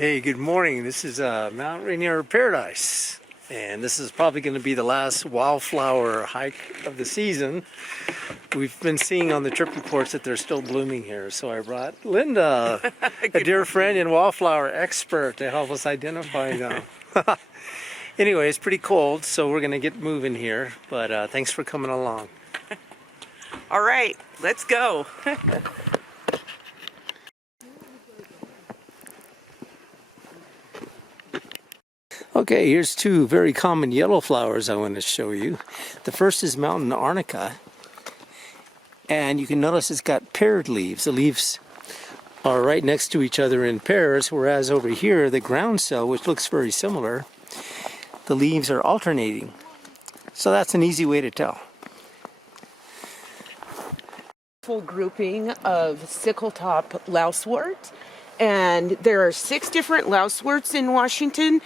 Hey, good morning. This is Mount Rainier Paradise, and this is probably going to be the last wildflower hike of the season. We've been seeing on the trip reports that they're still blooming here, so I brought Linda, a dear friend and wildflower expert, to help us identify them. Anyway, it's pretty cold, so we're going to get moving here, but thanks for coming along. All right, let's go. Okay, here's two very common yellow flowers I want to show you. The first is mountain arnica, and you can notice it's got paired leaves. The leaves are right next to each other in pairs, whereas over here, the groundsel, which looks very similar, the leaves are alternating. So that's an easy way to tell. Full grouping of sickletop lousewort, and there are 6 different louseworts in Washington.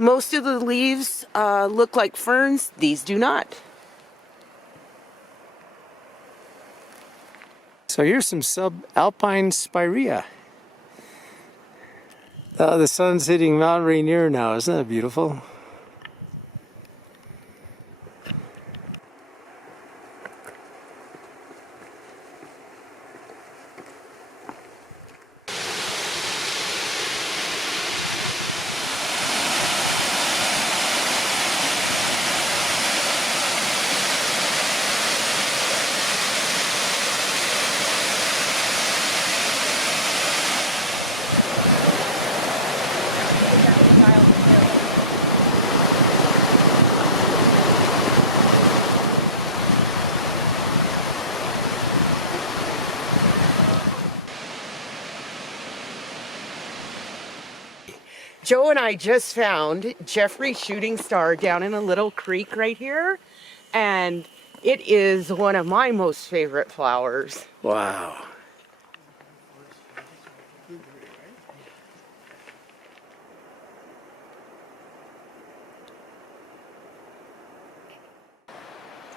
Most of the leaves look like ferns. These do not. So here's some subalpine spirea. The sun's hitting Mount Rainier now. Isn't that beautiful? Joe and I just found Jeffrey's shooting star down in a little creek right here, and it is one of my most favorite flowers. Wow.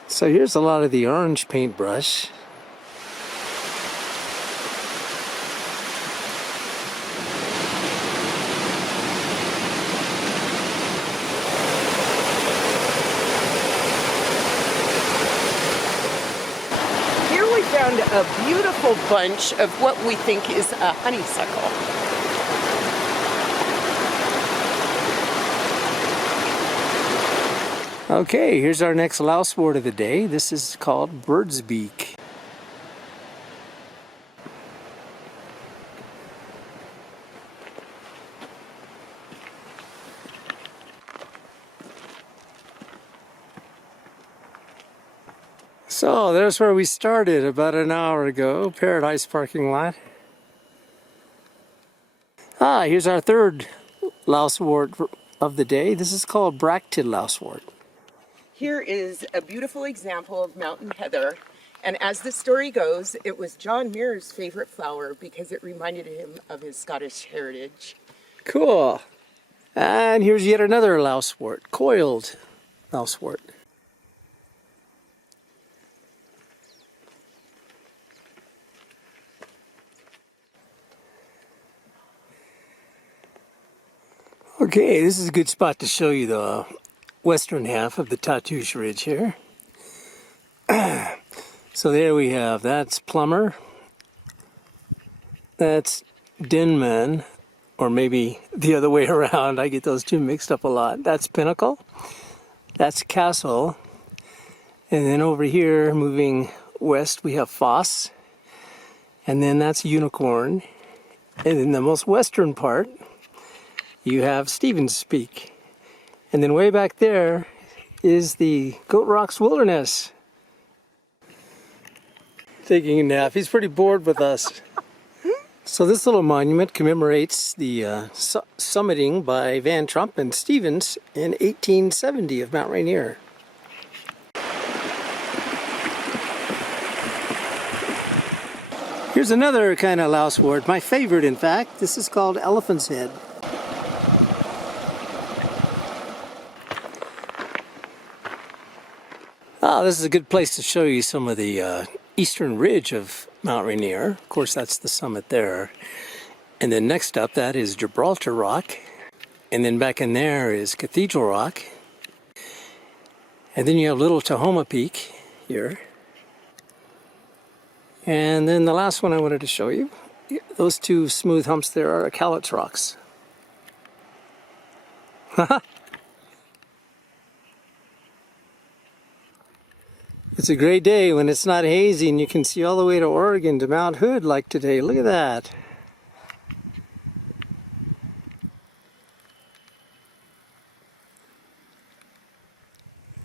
So here's a lot of the orange paintbrush. Found a beautiful bunch of what we think is a honeysuckle. Okay, here's our next lousewort of the day. This is called bird's beak. So there's where we started about an hour ago, Paradise parking lot. Here's our third lousewort of the day. This is called bracted lousewort. Here is a beautiful example of mountain heather, and as the story goes, it was John Muir's favorite flower because it reminded him of his Scottish heritage. Cool. And here's yet another lousewort, coiled lousewort. Okay, this is a good spot to show you the western half of the Tatoosh Ridge here. So there we have, that's Plummer, that's Denman, or maybe the other way around, I get those two mixed up a lot. That's Pinnacle, that's Castle, and then over here, moving west, we have Foss, and then that's Unicorn, and in the most western part, you have Stevens Peak. And then way back there is the Goat Rocks Wilderness. Taking a nap. He's pretty bored with us. So this little monument commemorates the summiting by Van Trump and Stevens in 1870 of Mount Rainier. Here's another kind of lousewort, my favorite in fact. This is called Elephant's Head. This is a good place to show you some of the eastern ridge of Mount Rainier. Of course, that's the summit there. And then next up, that is Gibraltar Rock. And then back in there is Cathedral Rock. And then you have Little Tahoma Peak here. And then the last one I wanted to show you, those two smooth humps there are Cowlitz Rocks. It's a great day when it's not hazy and you can see all the way to Oregon to Mount Hood like today. Look at that.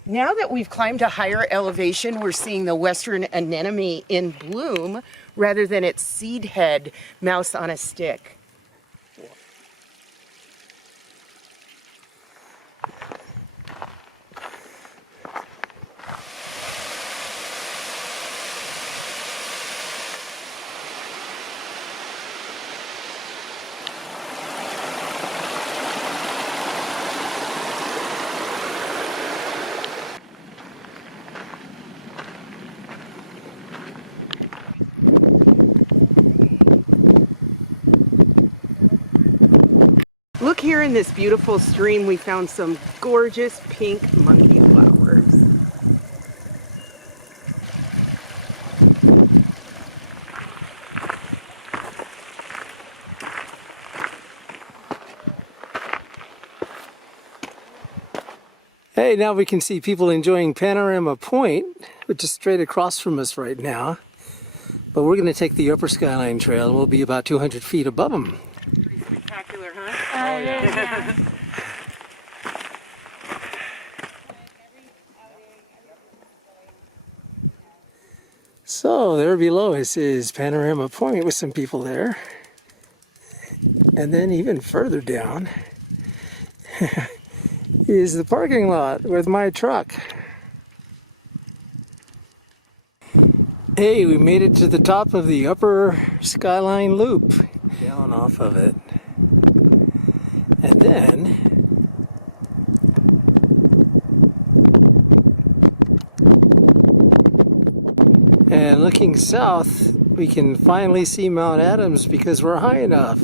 Now that we've climbed a higher elevation, we're seeing the western anemone in bloom rather than its seed head mouse on a stick. Look here in this beautiful stream, we found some gorgeous pink monkey flowers. Hey, now we can see people enjoying Panorama Point, which is straight across from us right now. But we're going to take the upper Skyline Trail, and we'll be about 200 feet above them. Pretty spectacular, huh? Yeah. So there below us is Panorama Point with some people there. And then even further down is the parking lot with my truck. Hey, we made it to the top of the upper Skyline Loop. Down off of it. And then and looking south, we can finally see Mount Adams because we're high enough.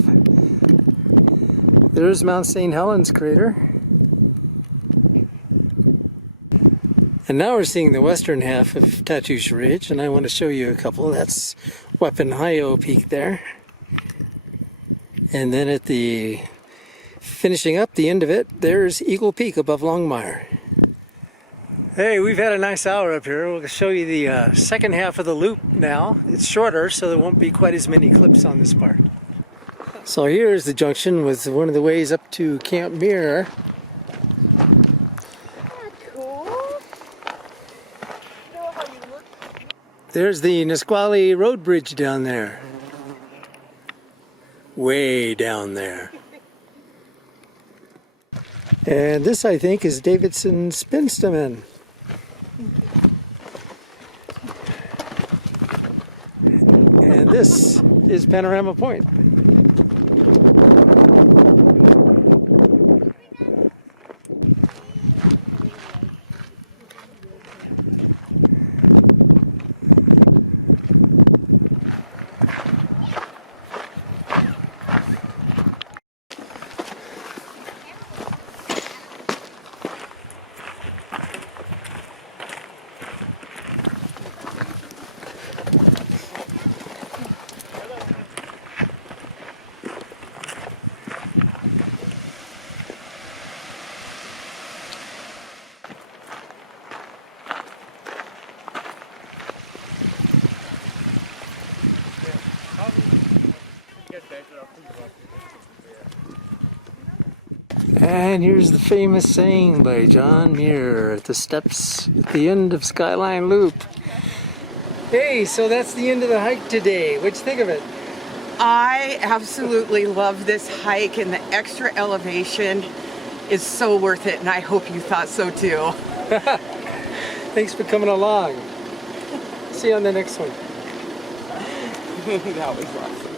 There's Mount St. Helens crater. And now we're seeing the western half of Tatoosh Ridge, and I want to show you a couple. That's Weapon Peak there. And then at the finishing up the end of it, there's Eagle Peak above Longmire. Hey, we've had a nice hour up here. We'll show you the second half of the loop now. It's shorter, so there won't be quite as many clips on this part. So here's the junction with one of the ways up to Camp Muir. Cool. There's the Nisqually Road Bridge down there. Way down there. And this, I think, is Davidson Spinstaman. And this is Panorama Point. And here's the famous saying by John Muir at the steps at the end of Skyline Loop. Hey, so that's the end of the hike today. What'd you think of it? I absolutely love this hike, and the extra elevation is so worth it, and I hope you thought so too. Thanks for coming along. See you on the next one. That was awesome.